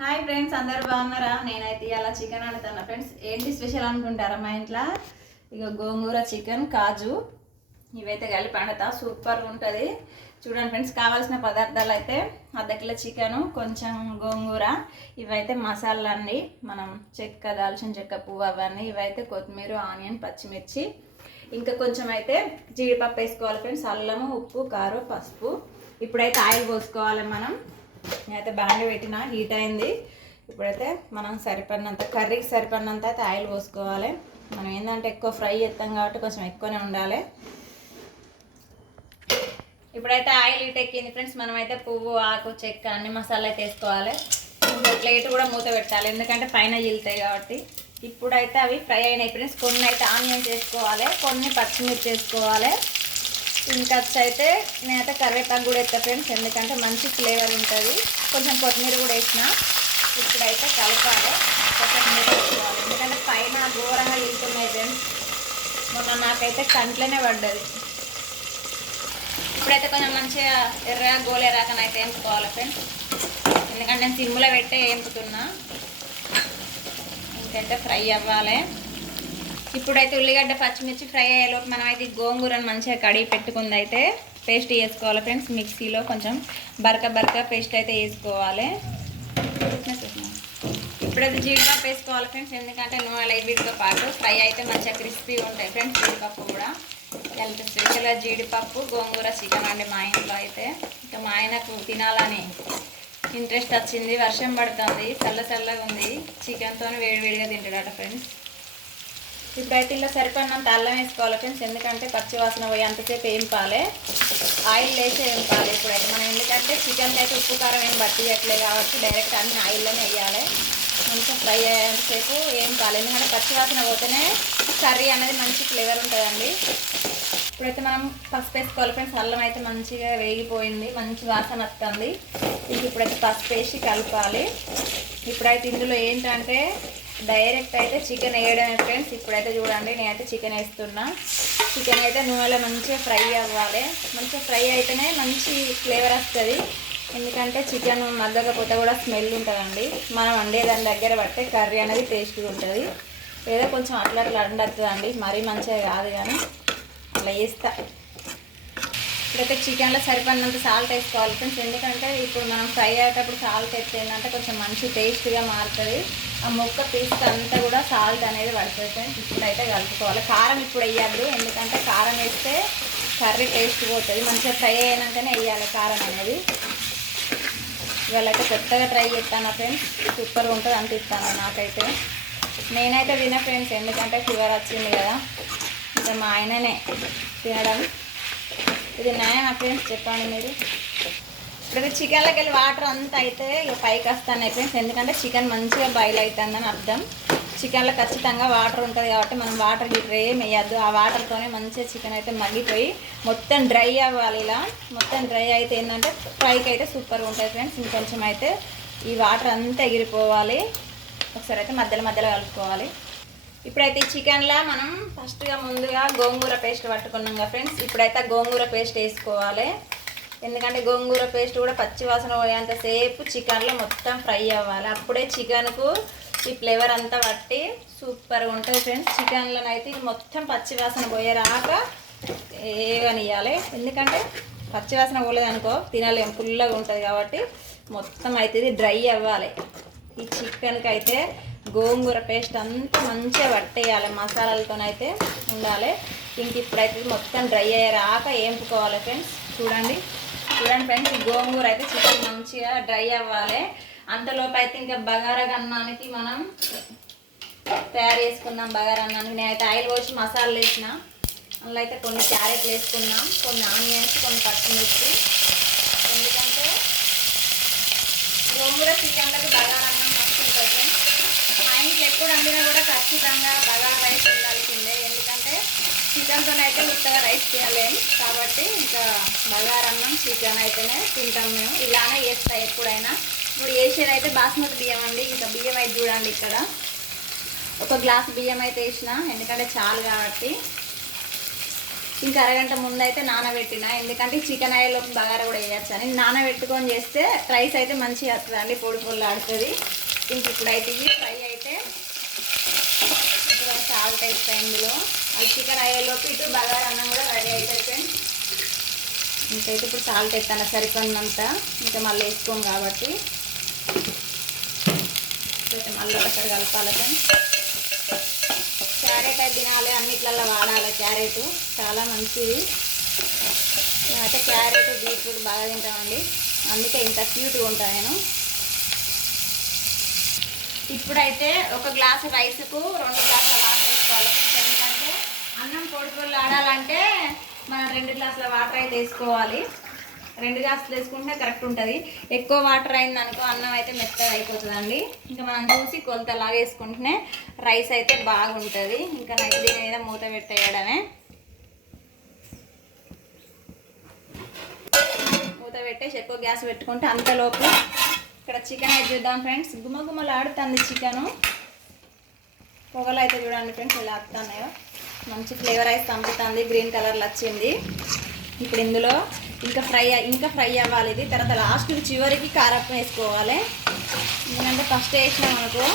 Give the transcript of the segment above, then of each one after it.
Hi friends అందరు బాగున్నారా? నేనైతే ఇలా చికెన్ వండుతున్నా. ఫ్రెండ్స్ ఏంటి స్పెషల్ అనుకుంటారా మా ఇంట్లో? ఇక గోంగూర చికెన్ కాజు. ఇవైతే కలిపి వండుతా. సూపర్ ఉంటుంది. చూడండి ఫ్రెండ్స్ కావాల్సిన పదార్థాలు అయితే అర్ధ కిలో చికెను కొంచెం గోంగూర. ఇవైతే మసాలా అండి మనం చెక్క దాల్చిన చెక్క పువ్వు అవన్నీ ఇవైతే కొత్తిమీర ఆనియన్ పచ్చిమిర్చి. ఇంకా కొంచెం అయితే జీడిపప్పు వేసుకోవాలి ఫ్రెండ్స్ అల్లము ఉప్పు కారం పసుపు. ఇప్పుడైతే ఆయిల్ పోసుకోవాలి మనం. నేనైతే బ్యాండ్ పెట్టిన హీట్ అయింది. ఇప్పుడైతే మనం సరిపడినంత కర్రీకి సరిపడినంత అయితే ఆయిల్ పోసుకోవాలి. మనం ఏంటంటే ఎక్కువ ఫ్రై చేస్తాం కాబట్టి కొంచెం ఎక్కువనే ఉండాలి. ఇప్పుడైతే ఆయిల్ హీట్ ఎక్కింది ఫ్రెండ్స్ మనమైతే పువ్వు ఆకు చెక్క అన్ని మసాలా అయితే వేసుకోవాలి. ప్లేట్ కూడా మూత పెట్టాలి ఎందుకంటే పైన చీలుతాయి కాబట్టి. ఇప్పుడైతే అవి ఫ్రై అయినాయి ఫ్రెండ్స్ కొన్ని అయితే ఆనియన్స్ వేసుకోవాలి కొన్ని పచ్చిమిర్చి వేసుకోవాలి ఇంకా అయితే నేనైతే కరివేపాకు కూడా ఎత్తా ఫ్రెండ్స్ ఎందుకంటే మంచి ఫ్లేవర్ ఉంటుంది. కొంచెం కొత్తిమీర కూడా వేసిన. ఇప్పుడైతే కలపాలి. కొత్తిమీర వేసుకోవాలి. ఎందుకంటే పైన ఘోరంగా వెళ్తున్నాయి ఫ్రెండ్స్. మొన్న నాకైతే కంట్లోనే పడ్డది. ఇప్పుడైతే కొంచెం మంచిగా ఎర్రగా గోలేరాకనైతే అయితే ఎంపుకోవాలి ఫ్రెండ్స్. ఎందుకంటే నేను సిమ్లో పెట్టే ఎంపుతున్నా. ఇంకైతే ఫ్రై అవ్వాలి. ఇప్పుడైతే ఉల్లిగడ్డ పచ్చిమిర్చి ఫ్రై అయ్యేలోపు మనం అయితే గోంగూరను మంచిగా కడిగి పెట్టుకుంది అయితే పేస్ట్ వేసుకోవాలి ఫ్రెండ్స్. మిక్సీలో కొంచెం బరక బరక పేస్ట్ అయితే వేసుకోవాలి. ఇప్పుడైతే జీడిపప్పు వేసుకోవాలి ఫ్రెండ్స్. ఎందుకంటే నూనె వీటితో పాటు ఫ్రై అయితే మంచిగా క్రిస్పీ ఉంటాయి ఫ్రెండ్స్. జీడిపప్పు కూడా ఎంత స్పెషల్గా జీడిపప్పు గోంగూర చికెన్ అండి మా ఇంట్లో అయితే. ఇంకా మా ఆయనకు తినాలని ఇంట్రెస్ట్ వచ్చింది. వర్షం పడుతుంది. చల్ల చల్లగా ఉంది. చికెన్తో వేడివేడిగా తింటాడట ఫ్రెండ్స్. ఇప్పుడైతే ఇలా సరిపడినంత అల్లం వేసుకోవాలి ఫ్రెండ్స్ ఎందుకంటే పచ్చి వాసన పోయి అంతసేపు వేయింపాలి ఆయిల్ వేసి వేయింపాలి ఇప్పుడైతే. మనం ఎందుకంటే చికెన్కి అయితే ఉప్పు కారం ఏం పట్టియట్లేదు కాబట్టి డైరెక్ట్ అన్ని ఆయిల్లోనే వేయాలి. కొంచెం ఫ్రై అయ్యేంతసేపు వేయింపాలి ఎందుకంటే పచ్చి వాసన పోతేనే కర్రీ అనేది మంచి ఫ్లేవర్ ఉంటుందండి. ఇప్పుడైతే మనం పసుపు వేసుకోవాలి ఫ్రెండ్స్. అల్లం అయితే మంచిగా వేగిపోయింది మంచి వాసన వస్తుంది. ఇంక ఇప్పుడైతే పసుపు వేసి కలపాలి. ఇప్పుడైతే ఇందులో ఏంటంటే డైరెక్ట్ అయితే చికెన్ వేయడమే ఫ్రెండ్స్. ఇప్పుడైతే చూడండి నేనైతే చికెన్ వేస్తున్నా. చికెన్ అయితే నూనెలో మంచిగా ఫ్రై అవ్వాలి. మంచిగా ఫ్రై అయితేనే మంచి ఫ్లేవర్ వస్తుంది. ఎందుకంటే చికెన్ మగ్గకపోతే కూడా స్మెల్ ఉంటుందండి. మనం వండే దాని దగ్గర పట్టే కర్రీ అనేది టేస్ట్గా ఉంటుంది. ఏదో కొంచెం అట్లా అట్లా అండి. మరీ మంచిగా కాదు కానీ అలా వేస్తాను ఇప్పుడైతే చికెన్లో సరిపడినంత సాల్ట్ వేసుకోవాలి ఫ్రెండ్స్. ఎందుకంటే ఇప్పుడు మనం ఫ్రై అయ్యేటప్పుడు సాల్ట్ వేస్తే ఏంటంటే కొంచెం మంచి టేస్ట్గా మారుతుంది. ఆ ముక్క పీస్కి అంతా కూడా సాల్ట్ అనేది పడుతుంది ఫ్రెండ్స్. ఇప్పుడైతే కలుపుకోవాలి. కారం ఇప్పుడు వేయద్దు. ఎందుకంటే కారం వేస్తే కర్రీ టేస్ట్ పోతుంది. మంచిగా ఫ్రై అయినాకనే వేయాలి కారం అనేది. ఇవాళైతే కొత్తగా ట్రై చేస్తాను ఫ్రెండ్స్. సూపర్గా ఉంటుంది అనిపిస్తాను నాకైతే. నేనైతే తిన ఫ్రెండ్స్. ఎందుకంటే ఫీవర్ వచ్చింది కదా. ఇంకా మా ఆయననే తినడం. ఇది న్యాయం ఫ్రెండ్స్ చెప్పండి మీరు. ఇప్పుడు చికెన్లోకి వెళ్ళి వాటర్ అంతా అయితే ఇక పైకి వస్తాను ఫ్రెండ్స్. ఎందుకంటే చికెన్ మంచిగా బాయిల్ అవుతుందని అర్థం. చికెన్లో ఖచ్చితంగా వాటర్ ఉంటుంది కాబట్టి మనం వాటర్ గిట్ర ఏం వేయద్దు. ఆ వాటర్తోనే మంచిగా చికెన్ అయితే మగ్గిపోయి మొత్తం డ్రై అవ్వాలి ఇలా. మొత్తం డ్రై అయితే ఏంటంటే ఫ్రైకి అయితే సూపర్గా ఉంటుంది ఫ్రెండ్స్. ఇంకొంచెం అయితే ఈ వాటర్ అంతా ఎగిరిపోవాలి. ఒకసారి అయితే మధ్యలో మధ్యలో కలుపుకోవాలి. ఇప్పుడైతే చికెన్లో మనం ఫస్ట్గా ముందుగా గోంగూర పేస్ట్ పట్టుకున్నాం కదా ఫ్రెండ్స్ ఇప్పుడైతే గోంగూర పేస్ట్ వేసుకోవాలి. ఎందుకంటే గోంగూర పేస్ట్ కూడా పచ్చి వాసన పోయేంతసేపు చికెన్లో మొత్తం ఫ్రై అవ్వాలి. అప్పుడే చికెన్కు ఈ ఫ్లేవర్ అంతా పట్టి సూపర్గా ఉంటుంది ఫ్రెండ్స్ చికెన్లో అయితే ఇది మొత్తం పచ్చి వాసన పోయేరాక ఏగనియాలి ఎందుకంటే పచ్చి వాసన పోలేదనుకో తినలేము ఫుల్గా ఉంటుంది కాబట్టి మొత్తం అయితే ఇది డ్రై అవ్వాలి. ఈ చికెన్కి అయితే గోంగూర పేస్ట్ అంతా మంచిగా పట్టేయాలి మసాలాలతోనైతే ఉండాలి. ఇంక ఇప్పుడైతే మొత్తం డ్రై అయ్యేరాక ఏంపుకోవాలి ఫ్రెండ్స్. చూడండి. చూడండి ఫ్రెండ్స్ ఈ గోంగూర అయితే చికెన్ మంచిగా డ్రై అవ్వాలి. అంతలోపు అయితే ఇంకా బగారా అన్నానికి మనం తయారు చేసుకున్నాం బగారా అన్నానికి. నేనైతే ఆయిల్ పోసి మసాలాలు వేసిన. అందులో అయితే కొన్ని క్యారెట్లు వేసుకున్నాం. కొన్ని ఆనియన్స్ కొన్ని పచ్చిమిర్చి. ఎందుకంటే గోంగూర చికెన్లకు బగారా అన్నం నచ్చుంటుంది ఫ్రెండ్స్ మా ఇంట్లో ఎప్పుడు వండినా కూడా ఖచ్చితంగా బగారా రైస్ ఉండాల్సిందే. ఎందుకంటే చికెన్తో అయితే ఉత్తగా రైస్ తినలేం. కాబట్టి ఇంకా బగారన్నం చికెన్ అయితేనే తింటాం మేము. ఇలానే చేస్తా ఎప్పుడైనా. ఇప్పుడు వేసేది అయితే బాస్మతి బియ్యం అండి. ఇంకా బియ్యం అయితే చూడండి ఇక్కడ. ఒక గ్లాస్ బియ్యం అయితే వేసిన. ఎందుకంటే చాలు కాబట్టి. ఇంకా అరగంట ముందు అయితే నానబెట్టిన. ఎందుకంటే చికెన్ అయ్యేలో బగారా కూడా వేయచ్చు అని. నానబెట్టుకొని చేస్తే రైస్ అయితే మంచిగా వస్తుందండి. పొడి పొడి ఆడుతుంది. ఇంక ఇప్పుడైతే ఫ్రై సాల్ట్ అయితే ఇందులో. అది చికెన్ అయ్యేలోపు ఇటు బగారా అన్నం కూడా రెడీ అవుతుంది ఫ్రెండ్స్. ఇంకైతే ఇప్పుడు సాల్ట్ ఎత్తాను సరిపోయినంత. ఇంకా మళ్ళీ వేసుకోం కాబట్టి. కొంచెం మళ్ళీ ఒకసారి కలపాలి ఫ్రెండ్స్. క్యారెట్ అయితే తినాలి అన్నిట్లలో వాడాలి. క్యారెట్ చాలా మంచిది. మేమైతే క్యారెట్ బీట్రూట్ బాగా తింటామండి. అందుకే ఇంత క్యూట్గా ఉంటాను నేను. ఇప్పుడైతే ఒక గ్లాసు రైస్కు రెండు గ్లాసుల ఎందుకంటే అన్నం పొడి పొడి ఆడాలంటే మనం రెండు గ్లాసుల వాటర్ అయితే వేసుకోవాలి. రెండు గ్లాసులు వేసుకుంటే కరెక్ట్ ఉంటుంది. ఎక్కువ వాటర్ అయింది అనుకో అన్నం అయితే మెత్తగా అయిపోతుందండి. ఇంకా మనం చూసి కొలతలాగా వేసుకుంటేనే రైస్ అయితే బాగుంటుంది. ఇంకా నైట్ దీని మీద మూత పెట్టేయడమే. మూత పెట్టేసి ఎక్కువ గ్యాస్ పెట్టుకుంటే అంతలోపు ఇక్కడ చికెన్ అయితే చూద్దాం ఫ్రెండ్స్. గుమ్మ గుమ్మలు ఆడుతుంది చికెను. పొగలు అయితే చూడండి ఫ్రెండ్స్ ఇలా వస్తున్నాయో మంచి ఫ్లేవర్ అయితే చంపుతుంది గ్రీన్ కలర్లో వచ్చింది. ఇప్పుడు ఇందులో ఇంకా ఫ్రై ఇంకా ఫ్రై అవ్వాలి ఇది. తర్వాత లాస్ట్ చివరికి కారం వేసుకోవాలి. ఎందుకంటే ఫస్ట్ వేసినాం అనుకో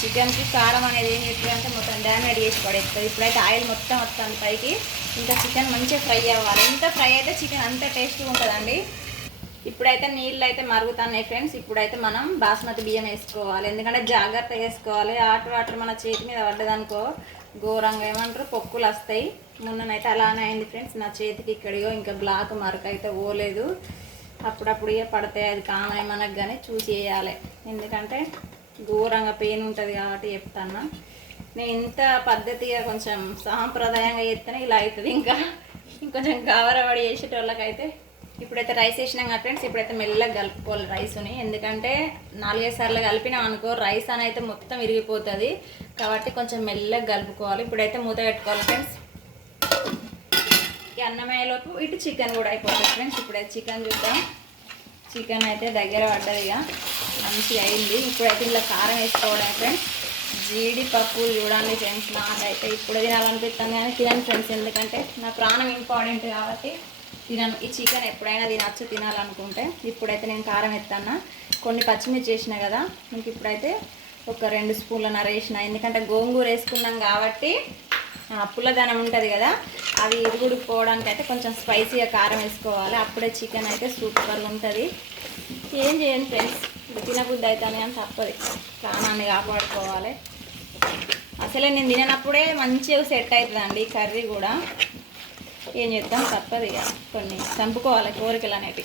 చికెన్కి కారం అనేది ఏం అంటే మొత్తం డ్యామేజ్ చేసి పడేస్తుంది. ఇప్పుడైతే ఆయిల్ మొత్తం వస్తుంది పైకి. ఇంకా చికెన్ మంచిగా ఫ్రై అవ్వాలి. ఎంత ఫ్రై అయితే చికెన్ అంత టేస్ట్గా ఉంటుందండి. ఇప్పుడైతే నీళ్ళు అయితే మరుగుతున్నాయి ఫ్రెండ్స్. ఇప్పుడైతే మనం బాస్మతి బియ్యం వేసుకోవాలి. ఎందుకంటే జాగ్రత్త వేసుకోవాలి. ఆట వాటర్ మన చేతి మీద పడ్డదనుకో ఘోరంగా ఏమంటారు? పొక్కులు వస్తాయి. మొన్ననైతే అలానే అయింది ఫ్రెండ్స్. నా చేతికి ఇక్కడియో ఇంకా బ్లాక్ మరక అయితే పోలేదు. అప్పుడప్పుడు ఇక పడతాయి. అది కామన్ మనకు కానీ చూసి వేయాలి. ఎందుకంటే ఘోరంగా పెయిన్ ఉంటుంది కాబట్టి చెప్తాను నేను ఇంత పద్ధతిగా కొంచెం సాంప్రదాయంగా చేస్తేనే ఇలా అవుతుంది. ఇంకా ఇంకొంచెం కవరబడి చేసేటోళ్ళకైతే ఇప్పుడైతే రైస్ వేసినాం కదా ఫ్రెండ్స్ ఇప్పుడైతే మెల్లగా కలుపుకోవాలి రైస్ని ఎందుకంటే నాలుగైదు సార్లు కలిపినాం అనుకో రైస్ అని అయితే మొత్తం విరిగిపోతుంది. కాబట్టి కొంచెం మెల్లగా కలుపుకోవాలి. ఇప్పుడైతే మూత పెట్టుకోవాలి ఫ్రెండ్స్ ఈ అన్నమయ్యలోపు ఇటు చికెన్ కూడా అయిపోతుంది ఫ్రెండ్స్ ఇప్పుడైతే చికెన్ చూద్దాం. చికెన్ అయితే దగ్గర పడ్డది ఇక. మంచిగా అయింది. ఇప్పుడైతే ఇలా కారం వేసుకోవడం ఫ్రెండ్స్ జీడిపప్పు చూడండి ఫ్రెండ్స్ నాకైతే ఇప్పుడు తినాలనిపిస్తాను కానీ తినండి ఫ్రెండ్స్ ఎందుకంటే నా ప్రాణం ఇంపార్టెంట్ కాబట్టి. తినను. ఈ చికెన్ ఎప్పుడైనా తినచ్చు తినాలనుకుంటే. ఇప్పుడైతే నేను కారం ఎత్తాను కొన్ని పచ్చిమిర్చి వేసిన కదా మీకు ఇప్పుడైతే ఒక రెండు స్పూన్ల నర వేసిన ఎందుకంటే గోంగూర వేసుకున్నాం కాబట్టి పుల్లదనం ఉంటుంది కదా అవి ఇరుగుడిపోవడానికి అయితే కొంచెం స్పైసీగా కారం వేసుకోవాలి. అప్పుడే చికెన్ అయితే సూపర్గా ఉంటుంది. ఏం చేయండి ఫ్రెండ్స్? ఇప్పుడు తినబుద్ధి అవుతానే అని తప్పదు. ప్రాణాన్ని కాపాడుకోవాలి. అసలే నేను తిననప్పుడే మంచిగా సెట్ అవుతుందండి కర్రీ కూడా. ఏం చేద్దాం? తప్పదు ఇక. కొన్ని చంపుకోవాలి కోరికలు అనేవి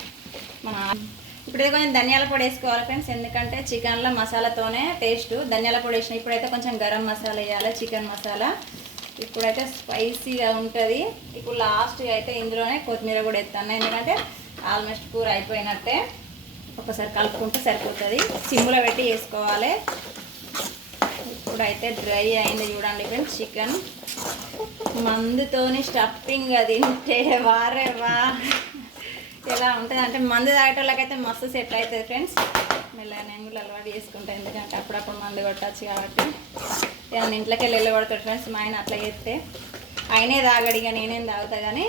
మన ఇప్పుడు కొంచెం ధనియాల పొడి వేసుకోవాలి ఫ్రెండ్స్. ఎందుకంటే చికెన్లో మసాలాతోనే టేస్ట్. ధనియాల పొడి వేసిన ఇప్పుడైతే కొంచెం గరం మసాలా వేయాలి చికెన్ మసాలా. ఇప్పుడైతే స్పైసీగా ఉంటుంది. ఇప్పుడు లాస్ట్గా అయితే ఇందులోనే కొత్తిమీర కూడా ఎత్తాను ఎందుకంటే ఆల్మోస్ట్ కూర అయిపోయినట్టే ఒకసారి కలుపుకుంటే సరిపోతుంది. సిమ్లో పెట్టి వేసుకోవాలి. ఇప్పుడైతే డ్రై అయింది చూడండి ఫ్రెండ్స్ చికెన్. మందుతోని స్టఫింగ్ అది తింటే వారేవా ఎలా ఉంటుంది అంటే మందు తాగేటోళ్ళకైతే మస్తు సెట్ అవుతుంది ఫ్రెండ్స్ మెల్లగా నేను కూడా అలవాటు చేసుకుంటాను ఎందుకంటే అప్పుడప్పుడు మందు కొట్టచ్చు కాబట్టి. ఏదైనా ఇంట్లోకి వెళ్ళి వెళ్ళబడతాడు ఫ్రెండ్స్ మా ఆయన అట్లా చేస్తే. ఆయనే తాగడు ఇక నేనేం తాగుతా కానీ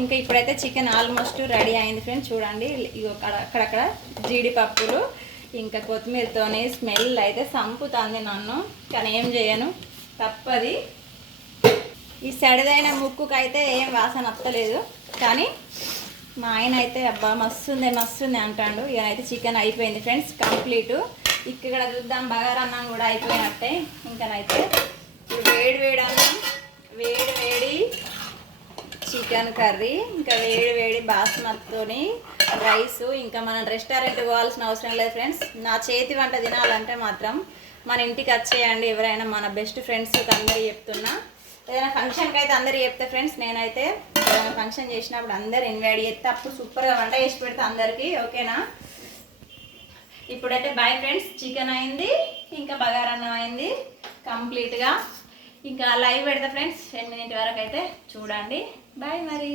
ఇంకా ఇప్పుడైతే చికెన్ ఆల్మోస్ట్ రెడీ అయింది ఫ్రెండ్స్ చూడండి. ఇగో అక్కడ అక్కడక్కడ జీడిపప్పులు ఇంకా కొత్తిమీరతోనే స్మెల్ అయితే సంపుతుంది నన్ను. కానీ ఏం చేయను తప్పది. ఈ సడిదైన ముక్కుకైతే ఏం వాసన వస్తలేదు కానీ మా ఆయన అయితే అబ్బా మస్తుంది మస్తుంది అంటాడు. ఇక అయితే చికెన్ అయిపోయింది ఫ్రెండ్స్ కంప్లీట్. ఇక్కడ చూద్దాం బగారా అన్నం కూడా అయిపోయినట్టే. ఇంకనైతే వేడి వేడి అన్నం వేడి వేడి చికెన్ కర్రీ ఇంకా వేడి వేడి బాస్మతితోని రైస్. ఇంకా మనం రెస్టారెంట్ పోవాల్సిన అవసరం లేదు ఫ్రెండ్స్. నా చేతి వంట తినాలంటే మాత్రం మన ఇంటికి వచ్చేయండి ఎవరైనా మన బెస్ట్ ఫ్రెండ్స్ అందరూ చెప్తున్నా. ఏదైనా ఫంక్షన్కి అయితే అందరు చెప్తే ఫ్రెండ్స్ నేనైతే ఏదైనా ఫంక్షన్ చేసినప్పుడు అందరు ఇన్వైట్ చేస్తే అప్పుడు సూపర్గా వంట చేసి పెడితే అందరికీ ఓకేనా? ఇప్పుడైతే బాయ్ ఫ్రెండ్స్ చికెన్ అయింది ఇంకా బగారన్నం అయింది కంప్లీట్గా ఇంకా లైవ్ పెడతా ఫ్రెండ్స్ ఎనిమిదింటి వరకు అయితే చూడండి. బాయ్ మరి.